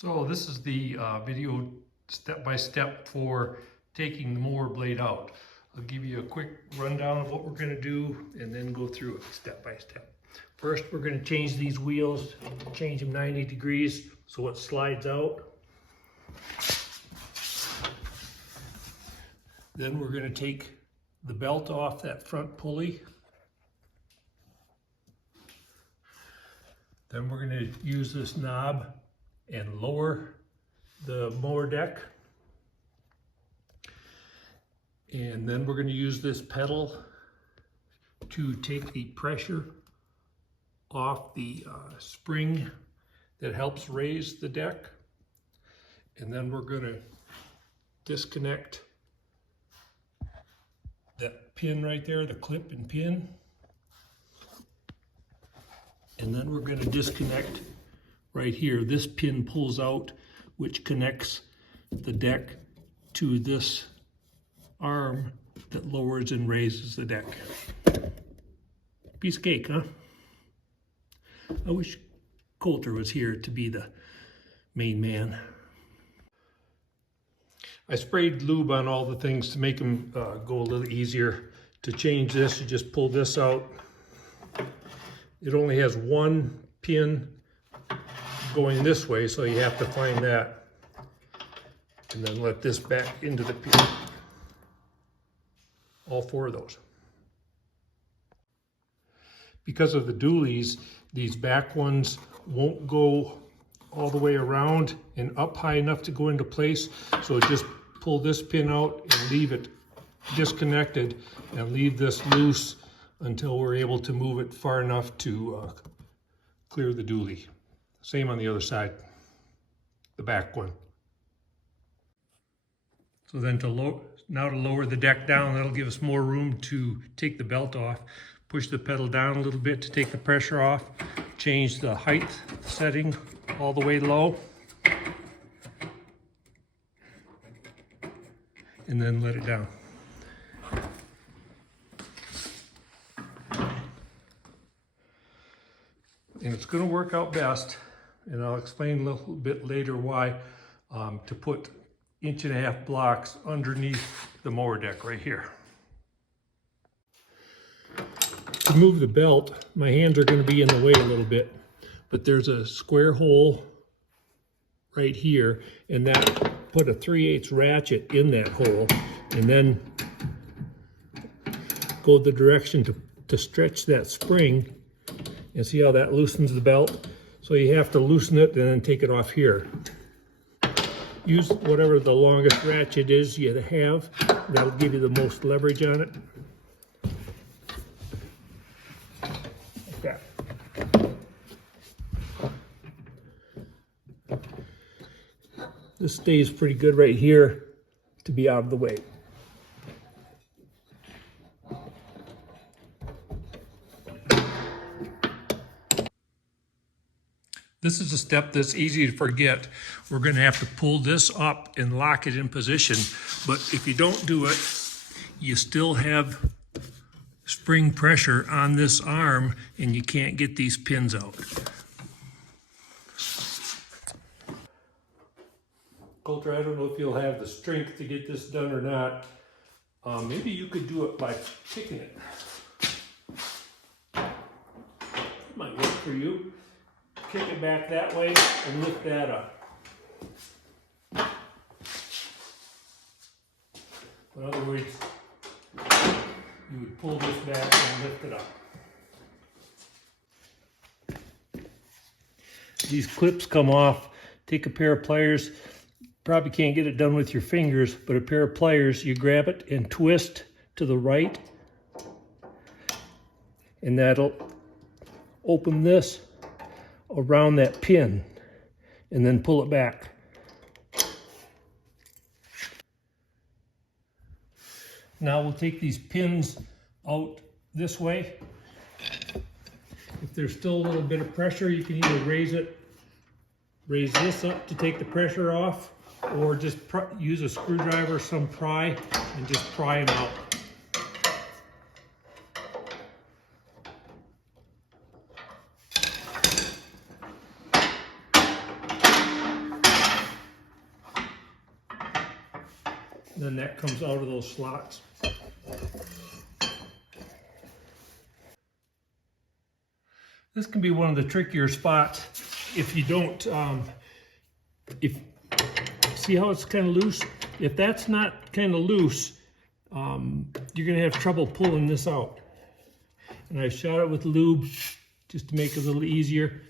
So this is the video step-by-step for taking the mower blade out. I'll give you a quick rundown of what we're going to do and then go through it step by step. First, we're going to change these wheels, change them 90 degrees so it slides out. Then we're going to take the belt off that front pulley. Then we're going to use this knob and lower the mower deck. And then we're going to use this pedal to take the pressure off the spring that helps raise the deck. And then we're going to disconnect that pin right there, the clip and pin. And then we're going to disconnect right here. This pin pulls out, which connects the deck to this arm that lowers and raises the deck. Piece of cake, huh? I wish Coulter was here to be the main man. I sprayed lube on all the things to make them go a little easier. To change this, you just pull this out. It only has one pin going this way, so you have to find that. And then let this back into the pin. All four of those. Because of the dualies, these back ones won't go all the way around and up high enough to go into place. So just pull this pin out and leave it disconnected and leave this loose until we're able to move it far enough to clear the dually. Same on the other side, the back one. So then to lower the deck down, that'll give us more room to take the belt off. Push the pedal down a little bit to take the pressure off. Change the height setting all the way low. And then let it down. And it's going to work out best, and I'll explain a little bit later why, to put 1.5-inch blocks underneath the mower deck right here. To move the belt, my hands are going to be in the way a little bit, but there's a square hole right here, and that put a 3/8 ratchet in that hole, and then go the direction to stretch that spring. And see how that loosens the belt? So you have to loosen it and then take it off here. Use whatever the longest ratchet is you have. That'll give you the most leverage on it. Like that. This stays pretty good right here to be out of the way. This is a step that's easy to forget. We're going to have to pull this up and lock it in position. But if you don't do it, you still have spring pressure on this arm and you can't get these pins out. Coulter, I don't know if you'll have the strength to get this done or not. Maybe you could do it by kicking it. It might work for you. Kick it back that way and lift that up. In other words, you would pull this back and lift it up. These clips come off. Take a pair of pliers. Probably can't get it done with your fingers, but a pair of pliers, you grab it and twist to the right, and that'll open this around that pin, and then pull it back. Now we'll take these pins out this way. If there's still a little bit of pressure, you can either raise this up to take the pressure off, or just use a screwdriver, some pry, and just pry them out. then that comes out of those slots. This can be one of the trickier spots if you don't, see how it's kind of loose? If that's not kind of loose, you're gonna have trouble pulling this out. And I shot it with lube just to make it a little easier.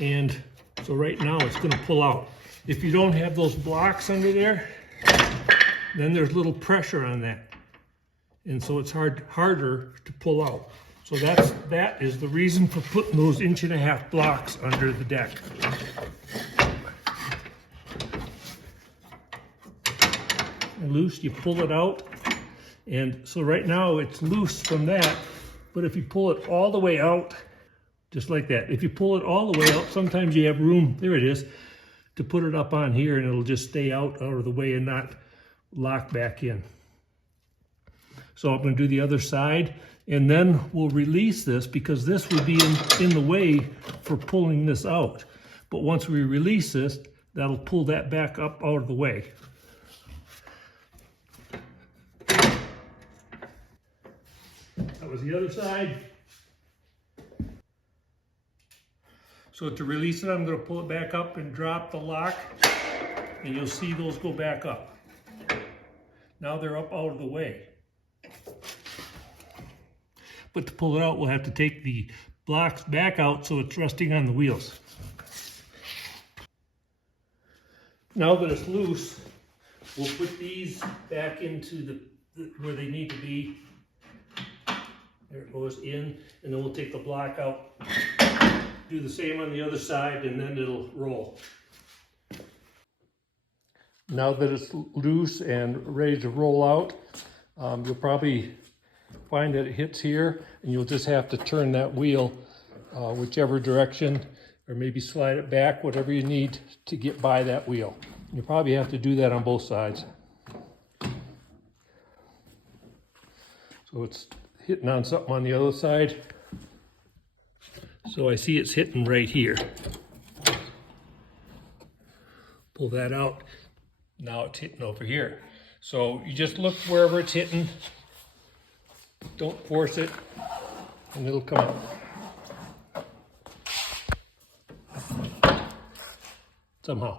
And so right now it's gonna pull out. If you don't have those blocks under there, then there's little pressure on that. And so it's harder to pull out. So that is the reason for putting those 1.5-inch blocks under the deck. And loose, you pull it out. And so right now it's loose from that, but if you pull it all the way out, just like that, if you pull it all the way out, sometimes you have room, there it is, to put it up on here and it'll just stay out of the way and not lock back in. So I'm going to do the other side, and then we'll release this because this would be in the way for pulling this out. But once we release this, that'll pull that back up out of the way. That was the other side. So to release it, I'm going to pull it back up and drop the lock, and you'll see those go back up. Now they're up out of the way. But to pull it out, we'll have to take the blocks back out so it's resting on the wheels. Now that it's loose, we'll put these back into where they need to be. There it goes in, and then we'll take the block out, do the same on the other side, and then it'll roll. Now that it's loose and ready to roll out, you'll probably find that it hits here, and you'll just have to turn that wheel whichever direction, or maybe slide it back, whatever you need to get by that wheel. You probably have to do that on both sides. So it's hitting on something on the other side. So I see it's hitting right here. Pull that out. Now it's hitting over here. So you just look wherever it's hitting. Don't force it, and it'll come out. Somehow.